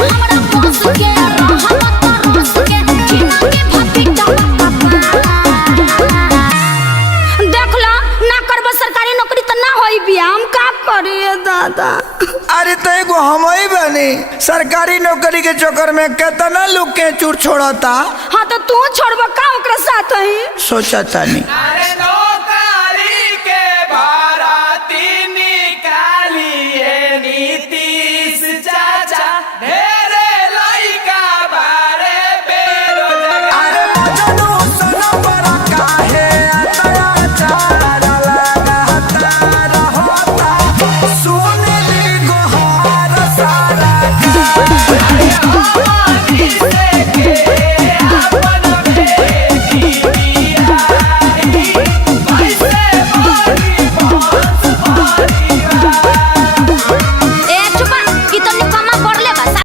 हमरा बस के रहत तरस के जिंदगी भपिटा देखला ना करब सरकारी नौकरी त ना होई बिया हम का करिए दादा। अरे तो एगो हमई बनी सरकारी नौकरी के चक्कर में कितना लोग के चूर छोड़ता। हाँ तो तू छोड़ब का ओकरा साथ ही सोचा तानी अरे नौकरी के भर्ती निकालिए नीतीश चाचा ढेरे लइका बारे बेरोजगार। अरे मजनू सना पर काहे अत्याचार लगाता रहता सुनली गोहार सारा अरे हमारी से के